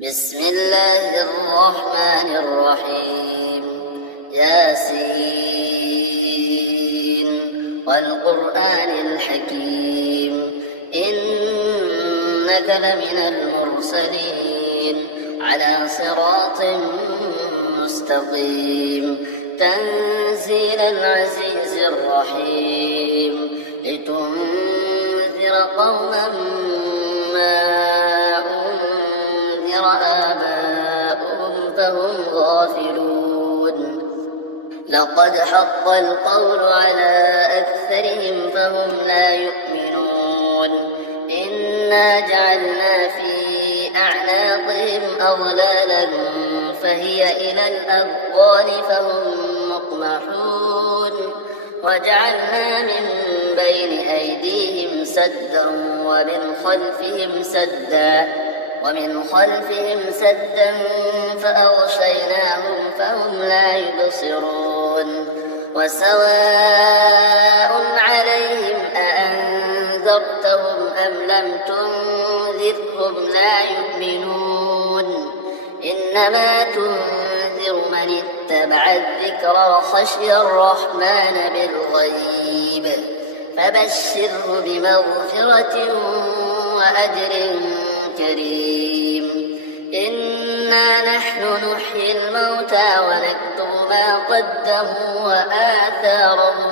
بسم الله الرحمن الرحيم. ياسين والقرآن الحكيم إنك لمن المرسلين على صراط مستقيم تنزيل العزيز الرحيم لتنذر قوما ما أنذر آباؤهم فهم غافلون. لقد حق القول على أكثرهم فهم لا يؤمنون. إنا جعلنا في أعناقهم أغلالا فهي إلى الأذقان فهم مقمحون. وجعلنا من بين أيديهم سدا ومن خلفهم سدا فأغشيناهم فهم لا يبصرون. وسواء عليهم أأنذرتهم أم لم تنذرهم لا يؤمنون. إنما تنذر من اتبع الذكر وخشي الرحمن بالغيب فبشره بمغفرة وأجر كريم. إنا نحن نحيي الموتى ونكتب ما قدموا وآثارهم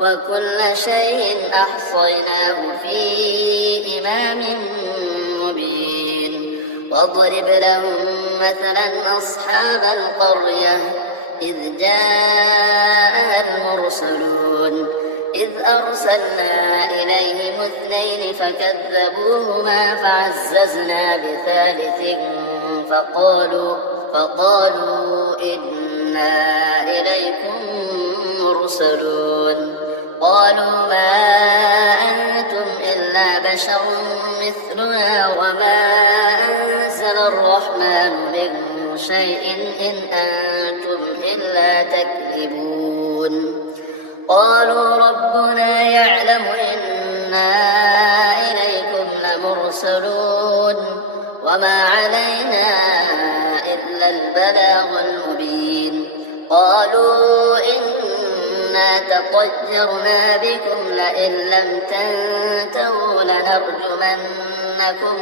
وكل شيء أحصيناه في إمام مبين. واضرب لهم مثلا أصحاب القرية إذ جاءها المرسلون إذ أرسلنا إليهم 2 فكذبوهما فعززنا بثالث فقالوا إنا إليكم مرسلون. قالوا ما أنتم إلا بشر مثلنا وما أنزل الرحمن من شيء إن أنتم إلا تكذبون. قالوا ربنا يعلم إنا إليكم لمرسلون وما علينا إلا البلاغ المبين. قالوا إنا تطيرنا بكم لئن لم تنتهوا لنرجمنكم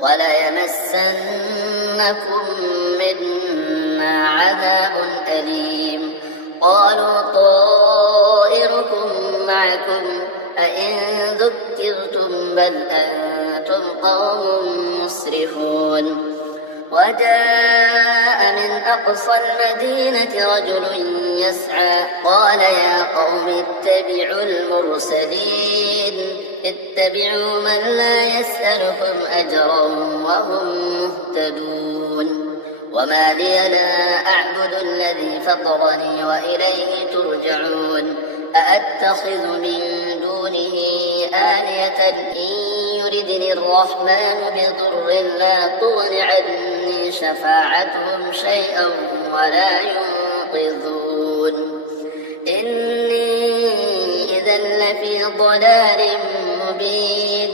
وليمسنكم منا عذاب أليم. قالوا طائركم معكم أئن ذكرتم بل أنتم قوم مسرفون. وجاء من أقصى المدينة رجل يسعى قال يا قوم اتبعوا المرسلين اتبعوا من لا يسألكم أجرا وهم مهتدون. وما لي لا أعبد الذي فطرني وإليه ترجعون. أأتخذ من دونه آلهة إن يردني الرحمن بضر لا تغن عني شفاعتهم شيئا ولا ينقذون. إني إذا لفي ضلال مبين.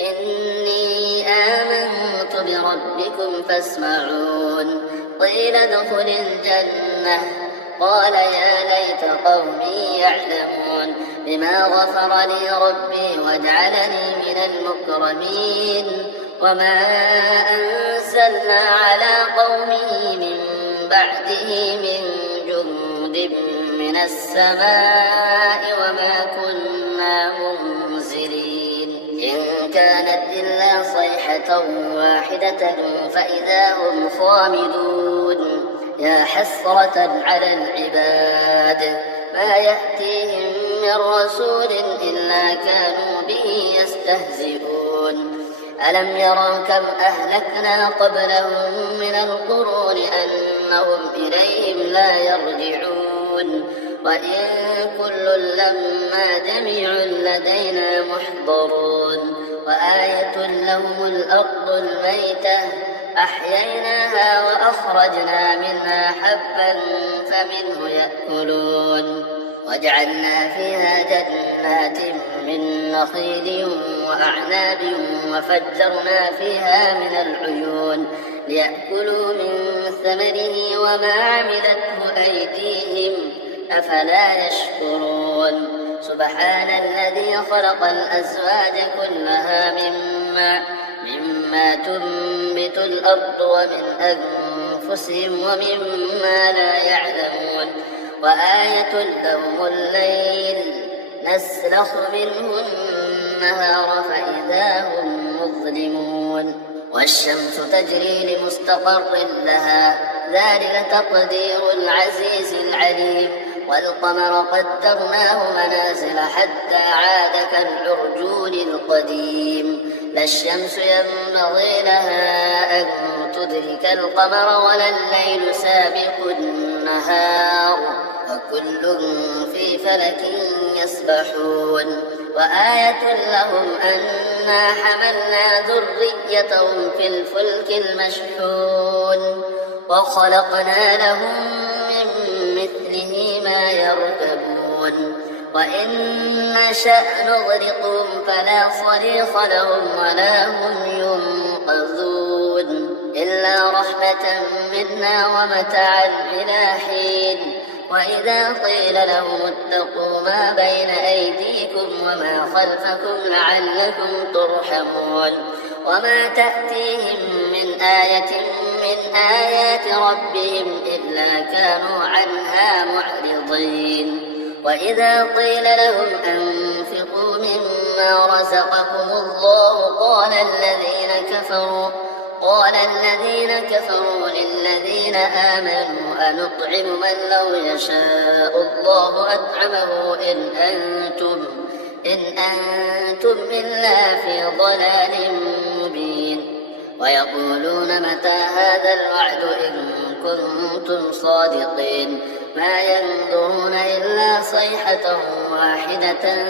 إني آمنت بربكم فاسمعون. قيل ادخل الجنة قال يا ليت قومي يعلمون بما غفر لي ربي وجعلني من المكرمين. وما أنزلنا على قومه من بعده من جند من السماء وما كنا منزلين. إن كانت إلا صيحة واحدة فإذا هم خامدون. يا حسرة على العباد ما يأتيهم من رسول إلا كانوا به يستهزئون. ألم يروا كم أهلكنا قبلهم من القرون أنهم إليهم لا يرجعون. وإن كل لما جميع لدينا محضرون. وآية لهم الأرض الميتة أحييناها وأخرجنا منها حبا فمنه يأكلون وجعلنا فيها جنات من نخيل وأعناب وفجرنا فيها من العيون ليأكلوا من ثمره وما عملته أيديهم أفلا يشكرون سبحان الذي خلق الأزواج كلها مما تنبت الأرض ومن أنفسهم ومما لا يعلمون وآية لهم الليل نسلخ منه النهار فإذا هم مظلمون والشمس تجري لمستقر لها ذلك تقدير العزيز العليم والقمر قدرناه منازل حتى عاد كالعرجون القديم لا الشمس ينبغي لها أن تدرك القمر ولا الليل سابق النهار وكل في فلك يسبحون وآية لهم أنا حملنا ذريتهم في الفلك المشحون وخلقنا لهم من مثله ما يركبون وإن نشأ نغرقهم فلا صريخ لهم ولا هم ينقذون إلا رحمة منا ومتاعا إلى حين وإذا قيل لهم اتقوا ما بين أيديكم وما خلفكم لعلكم ترحمون وما تأتيهم من آية من آيات ربهم إلا كانوا عنها معرضين وإذا قيل لهم أنفقوا مما رزقكم الله قال الذين كفروا للذين آمنوا أنطعم من لو يشاء الله أطعمه إن أنتم إلا في ضلال مبين ويقولون متى هذا الوعد إن كنتم صادقين ما ينظرون إلا صيحة واحدة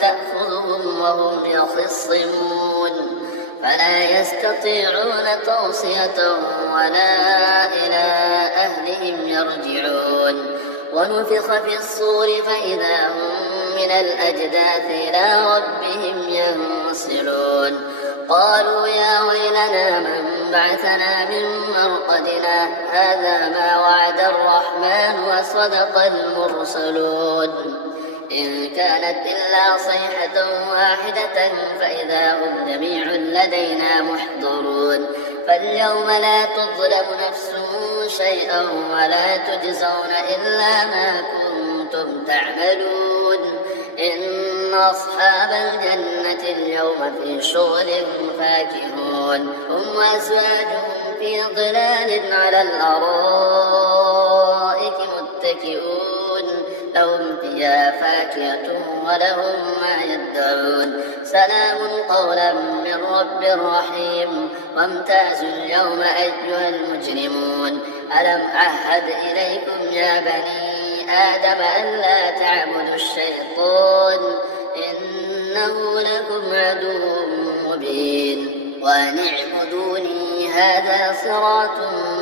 تأخذهم وهم يخصمون فلا يستطيعون توصية ولا إلى أهلهم يرجعون ونفخ في الصور فإذا هم من الأجداث إلى ربهم ينسلون قالوا يا ويلنا من بعثنا من مرقدنا هذا ما وعد الرحمن وصدق المرسلون إن كانت إلا صيحة واحدة فإذا هم جميع لدينا محضرون فاليوم لا تظلم نفس شيئا ولا تجزون إلا ما كنتم تعملون إن أصحاب الجنة اليوم في شغل فاكهون هم وأزواجهم في ظلال على الأرائك متكئون لهم فيها فاكهة ولهم ما يدعون سلام قولا من رب رحيم وامتازوا اليوم أيها المجرمون ألم أعهد إليكم يا بني آدم ألا تعبدوا الشيطان إنه لكم عدو مبين وأن اعبدوني هذا صراط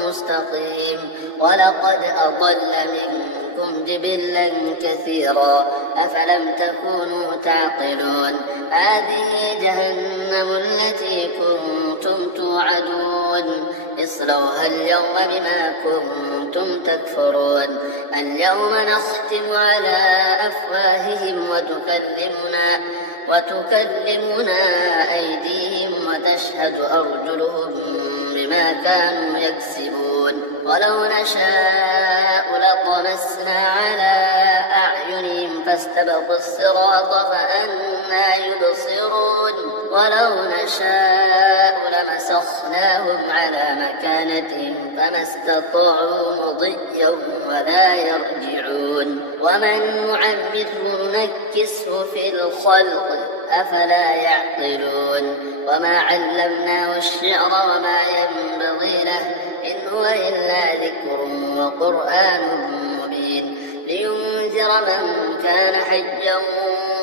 مستقيم ولقد أضل منكم جبلا كثيرا أفلم تكونوا تعقلون هذه جهنم التي كنتم توعدون اصلوها اليوم بما كنتم تكفرون اليوم نختم على أفواههم وتكلمنا أيديهم وتشهد أرجلهم بما كانوا يكسبون ولو نشاء لطمسنا على أعينهم فاستبقوا الصراط فأنى يبصرون ولو نشاء لمسخناهم على مكانتهم فما استطاعوا مضيا ولا يرجعون ومن نعمره نكسه في الخلق أفلا يعقلون وما علمناه الشعر وما ينبغي له إن هو إلا ذكر وقرآن مبين لينذر من كان حيا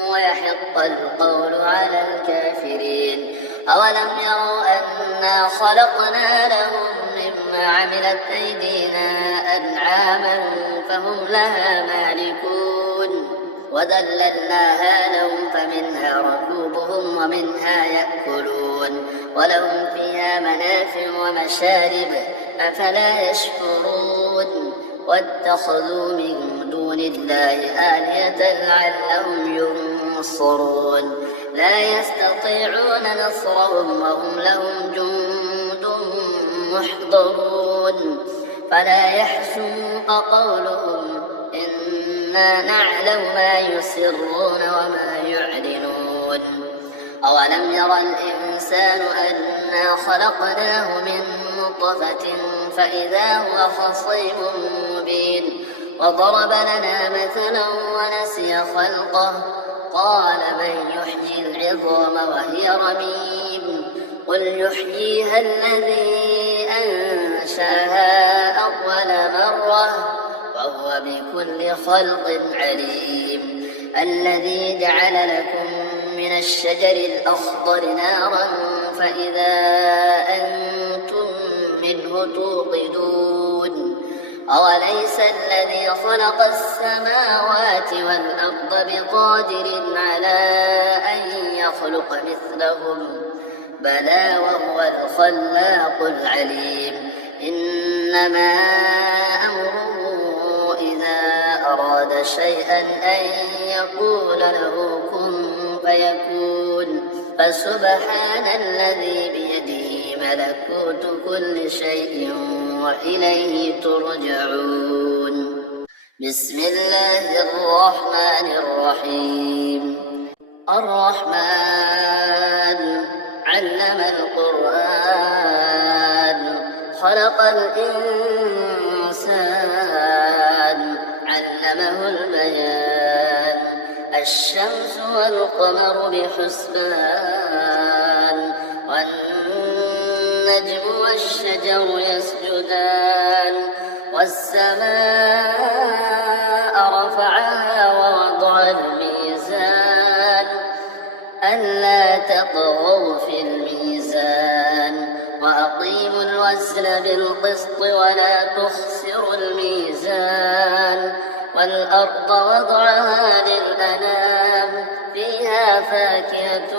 ويحق القول على الكافرين أولم يروا أنا خلقنا لهم مما عملت أيدينا أنعاما فهم لها مالكون وذللناها لهم فمنها ركوبهم ومنها يأكلون ولهم فيها منافع ومشارب أفلا يشكرون واتخذوا من دون الله آلهة لعلهم ينصرون لا يستطيعون نصرهم وهم لهم جند محضرون فلا يحزنك قولهم إنا نعلم ما يسرون وما يعلنون أولم ير الإنسان أنا خلقناه من نطفة فإذا هو خصيم مبين وضرب لنا مثلا ونسي خلقه قال من يحيي العظام وهي رميم قل يحييها الذي أنشأها أول مرة وهو بكل خلق عليم الذي جعل لكم من الشجر الأخضر نارا فإذا أنتم منه توقدون أوليس الذي خلق السماوات والأرض بقادر على أن يخلق مثلهم بلى وهو الخلاق العليم إنما أمره إذا أراد شيئا أن يقول له كن فيكون فسبحان الذي بيده ملكوت كل شيء وإليه ترجعون بسم الله الرحمن الرحيم الرحمن علم القرآن خلق الإنسان علمه البيان الشمس والقمر بحسبان والنجم والشجر يسجدان والسماء رفعها ووضع الميزان ألا تطغوا في الميزان وأقيموا الوزن بالقسط ولا تخسروا الميزان والأرض وضعها للأنام فيها فاكهة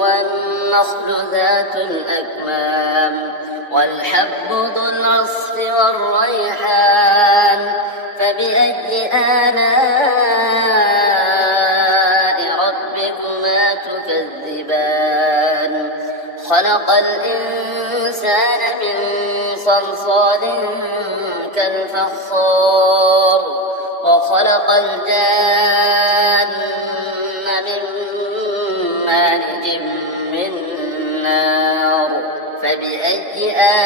والنخل ذات الأكمام والحب ذو العصف والريحان فبأي آلاء ربكما تكذبان خلق الإنسان من صلصال كالفخار وخلق الجان من مارج من نار فبأي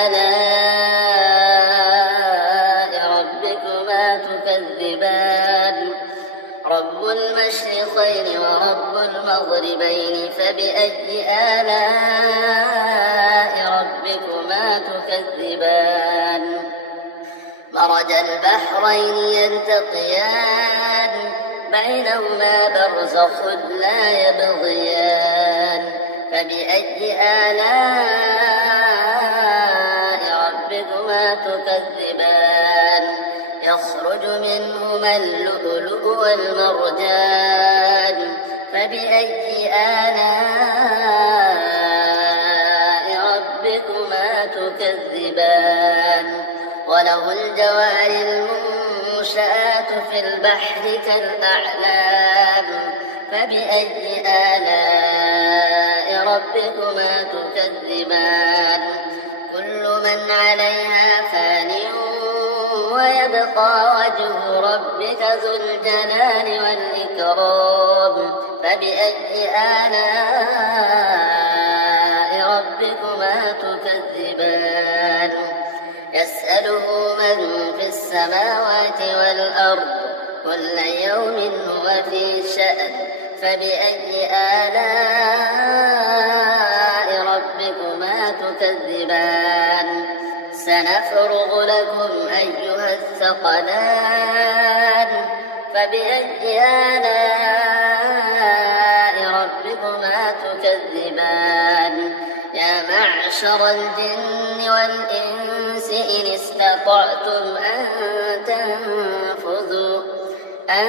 آلاء ربكما تكذبان رب المشرقين ورب المغربين فبأي آلاء ربكما تكذبان مرج البحرين يلتقيان بينهما برزخ لا يبغيان فبأي آلاء ربكما تكذبان يخرج منهما اللؤلؤ والمرجان فبأي آلاء ربكما تكذبان وله الجوار المنشآت في البحر كالأعلام فبأي آلاء ربكما تكذبان كل من عليها فان ويبقى وجه ربك ذو الجلال والإكرام فبأي آلاء ربكما تكذبان يسأله من في السماوات والأرض كل يوم هو في شأن فبأي آلاء ربكما تكذبان سنفرغ لكم أيها الثقلان فبأي آلاء ربكما تكذبان يا معشر الجن والإنس إن استطعتم أن أن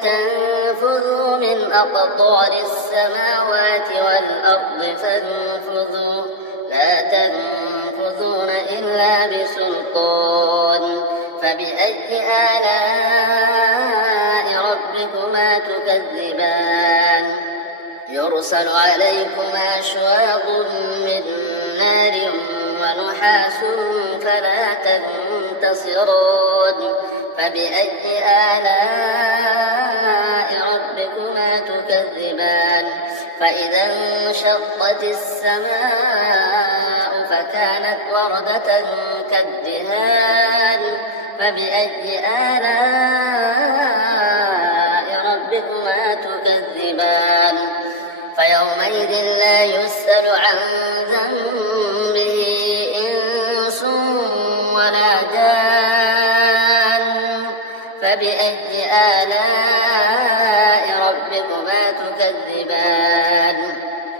تنفذوا من أقطار السماوات والأرض فانفذوا لا تنفذون إلا بسلطان فبأي آلاء ربكما تكذبان يرسل عليكما شواظ من نار ونحاس فلا تنتصرون فبأي آلاء ربكما تكذبان فإذا انشقت السماء فكانت وردة كالدهان فبأي آلاء ربكما تكذبان فيومئذ لا يسأل عن ذنبه إنس ولا جان فبأي آلاء ربكما تكذبان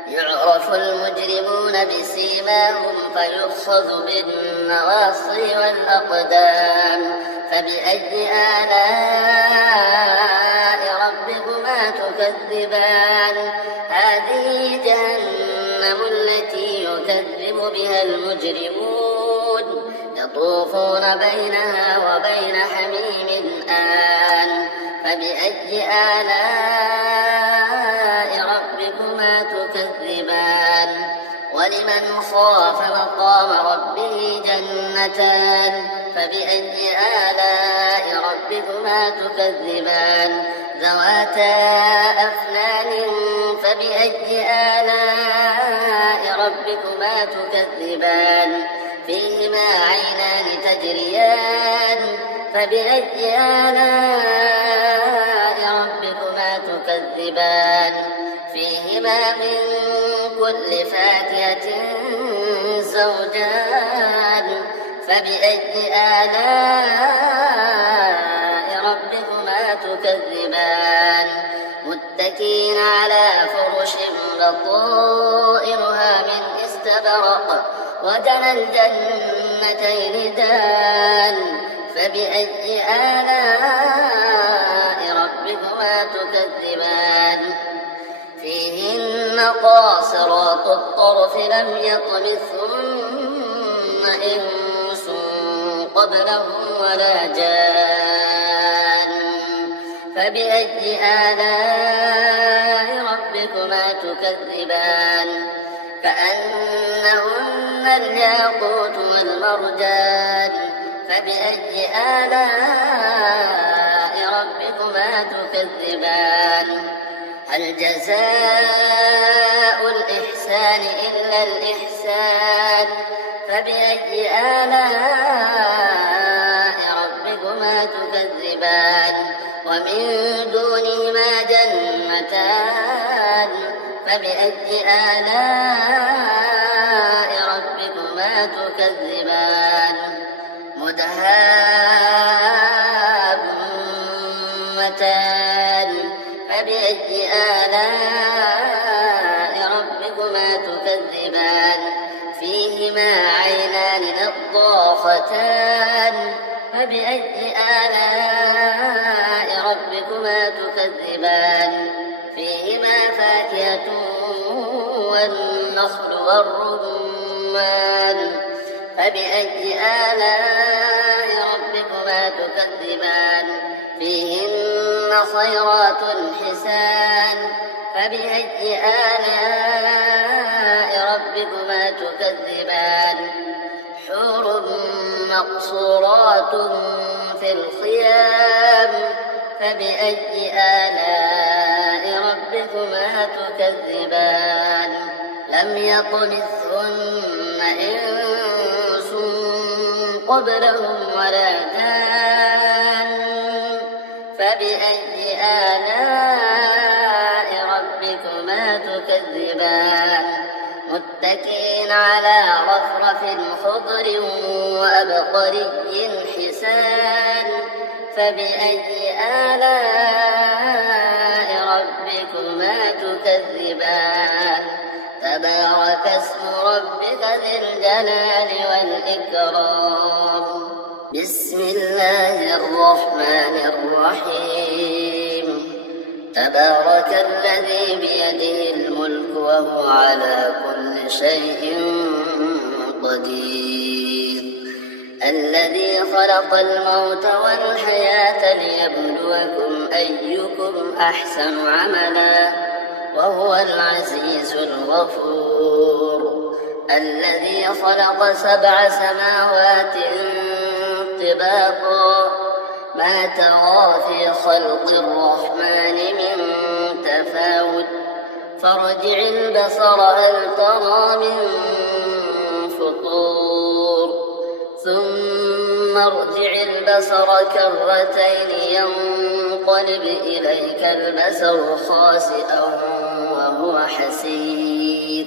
يعرف المجرمون بسيماهم فيؤخذ بالنواصي والأقدام فبأي آلاء ربكما تكذبان هذه جهنم التي يكذب بها المجرمون يطوفون بينها وبين حميم آن فبأي آلاء ربكما تكذبان ولمن خاف مقام ربه جنتان فبأي آلاء ربكما تكذبان ذواتا أفنان فبأي آلاء ربكما تكذبان فيهما عينان تجريان فبأي آلاء ربكما تكذبان فيهما من كل فاكهة زوجان فبأي آلاء ربكما تكذبان متكئين على فرش بطائنها من استبرق وجنى الجنتين دان فبأي آلاء ربكما تكذبان فيهن قاصرات الطرف لم يطمثهن إنس قبلهم ولا جان فبأي آلاء ربكما تكذبان كأنهن الياقوت والمرجان فبأي آلاء ربكما تكذبان هل جزاء الإحسان إلا الإحسان فبأي آلاء ربكما تكذبان ومن دونهما جنتان فبأي آلاء ربكما تكذبان مدهامتان فبأي آلاء ربكما تكذبان فيهما عينان نضاختان فبأي آلاء ربكما تكذبان فيهما فاكهة والنخل والرمان فبأي آلاء ربكما تكذبان فيهن خيرات حسان فبأي آلاء ربكما تكذبان حور مقصورات في الخيام فبأي آلاء ربكما تكذبان لم يطمثهن إنس قبلهم ولا جان فبأي آلاء ربكما تكذبان متكئين على رفرف خضر وأبقري حسان فبأي آلاء ربكما تكذبان تبارك اسم ربك ذي الجلال والإكرام بسم الله الرحمن الرحيم تبارك الذي بيده الملك وهو على كل شيء قدير الذي خلق الموت والحياة ليبلوكم أيكم أحسن عملا وهو العزيز الغفور الذي خلق 7 سماوات طباقا ما ترى في خلق الرحمن من تفاوت فارجع البصر هل ترى من فطور ثم ارجع البصر كرتين ينقلب إليك البصر خاسئا وهو حسير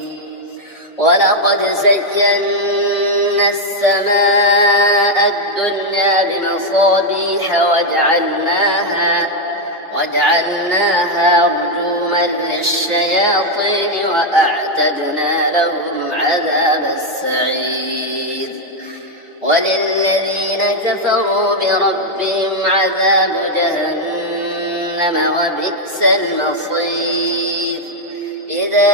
ولقد زينا السماء الدنيا بمصابيح وجعلناها رجوما للشياطين وأعتدنا لهم عذاب السعير وللذين كفروا بربهم عذاب جهنم وبئس المصير إذا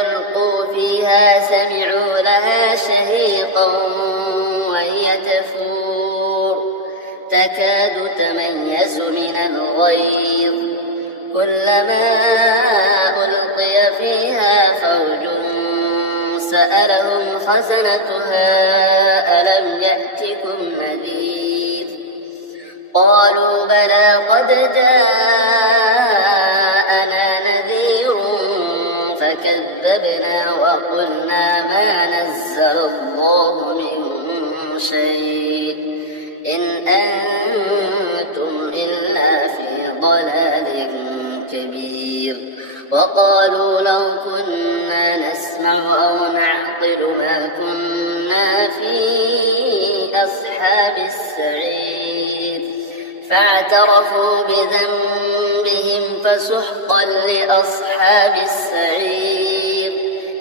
ألقوا فيها سمعوا لها شهيقا وهي تفور تكاد تميز من الغيظ كلما ألقي فيها فوج سألهم خزنتها ألم يأتكم نذير قالوا بلى قد جاءنا نذير فكذبنا وقلنا ما نزل الله من شيء إن أنتم إلا في ضلال كبير وقالوا لو كنا نسمع أو نعقل ما كنا في أصحاب السعير فاعترفوا بذنبهم فسحقا لأصحاب السعير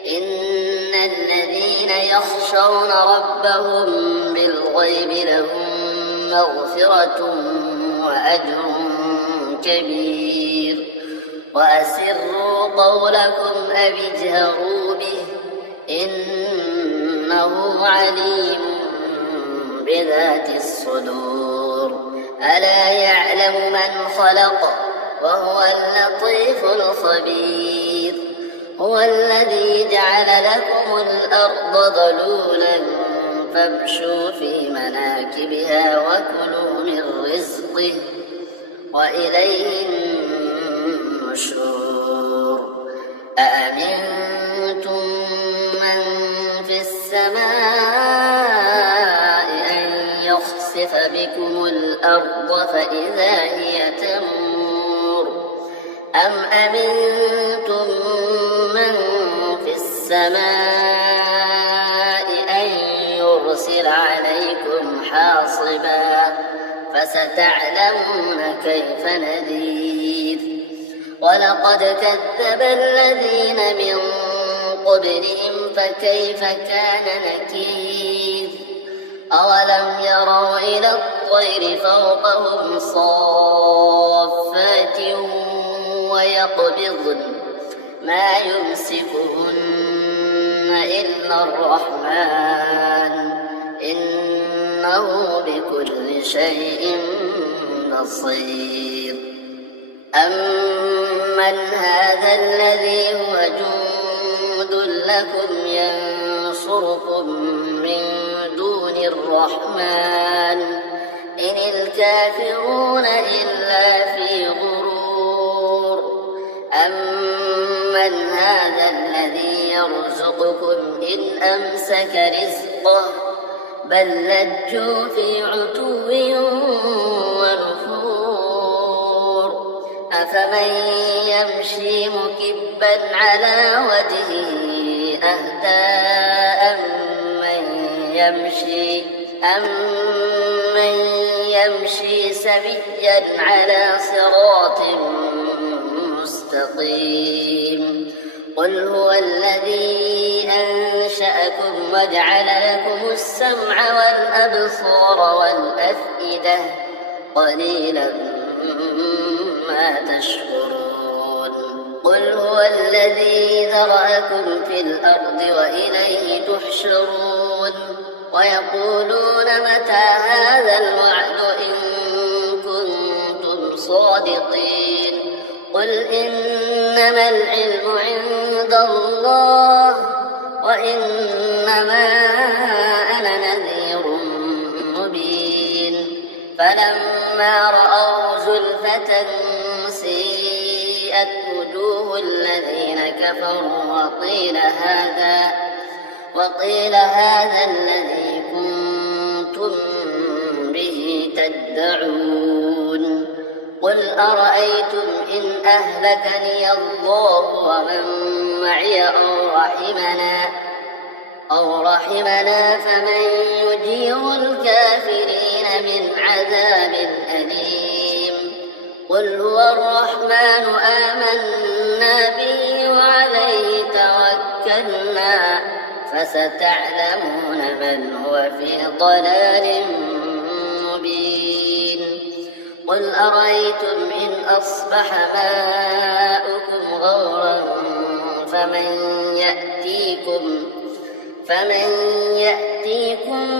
إن الذين يخشون ربهم بالغيب لهم مغفرة وأجر كبير وأسروا قولكم أو اجهروا به إنه عليم بذات الصدور ألا يعلم من خلق وهو اللطيف الخبير هو الذي جعل لكم الأرض ذلولا فامشوا في مناكبها وكلوا من رزقه وإليه النشور أأمنتم من في السماء أن يخسف بكم الأرض فإذا هي تمور أم أمنتم من في السماء أن يرسل عليكم حاصبا فستعلمون كيف نذير ولقد كذب الذين من قبلهم فكيف كان نكير أولم يروا إلى الطير فوقهم صافات ويقبضن ما يمسكهن إلا الرحمن إنه بكل شيء بصير أمن هذا الذي هو جند لكم ينصركم من دون الرحمن إن الكافرون إلا في غرور أمن هذا الذي يرزقكم إن أمسك رزقه بل لجوا في عتو ونفور أفمن يمشي مكبا على وجهه أهدى أمن يمشي سويا على صراط مستقيم قل هو الذي أنشأكم وجعل لكم السمع والأبصار والأفئدة قليلا ما تشكرون قل هو الذي ذرأكم في الأرض وإليه تحشرون ويقولون متى هذا الوعد إن كنتم صادقين قل إنما العلم عند الله وإنما أنا نذير مبين فلما رأوا زلفة سيئت وجوه الذين كفروا وقيل هذا الذي كنتم به تدعون قل أرأيتم إن أهلكني الله ومن معي أو رحمنا فمن يجير الكافرين من عذاب أليم قل هو الرحمن آمنا به وعليه توكلنا فستعلمون من هو في ضلال مبين قل أرأيتم إن أصبح ماؤكم غورا فمن يأتيكم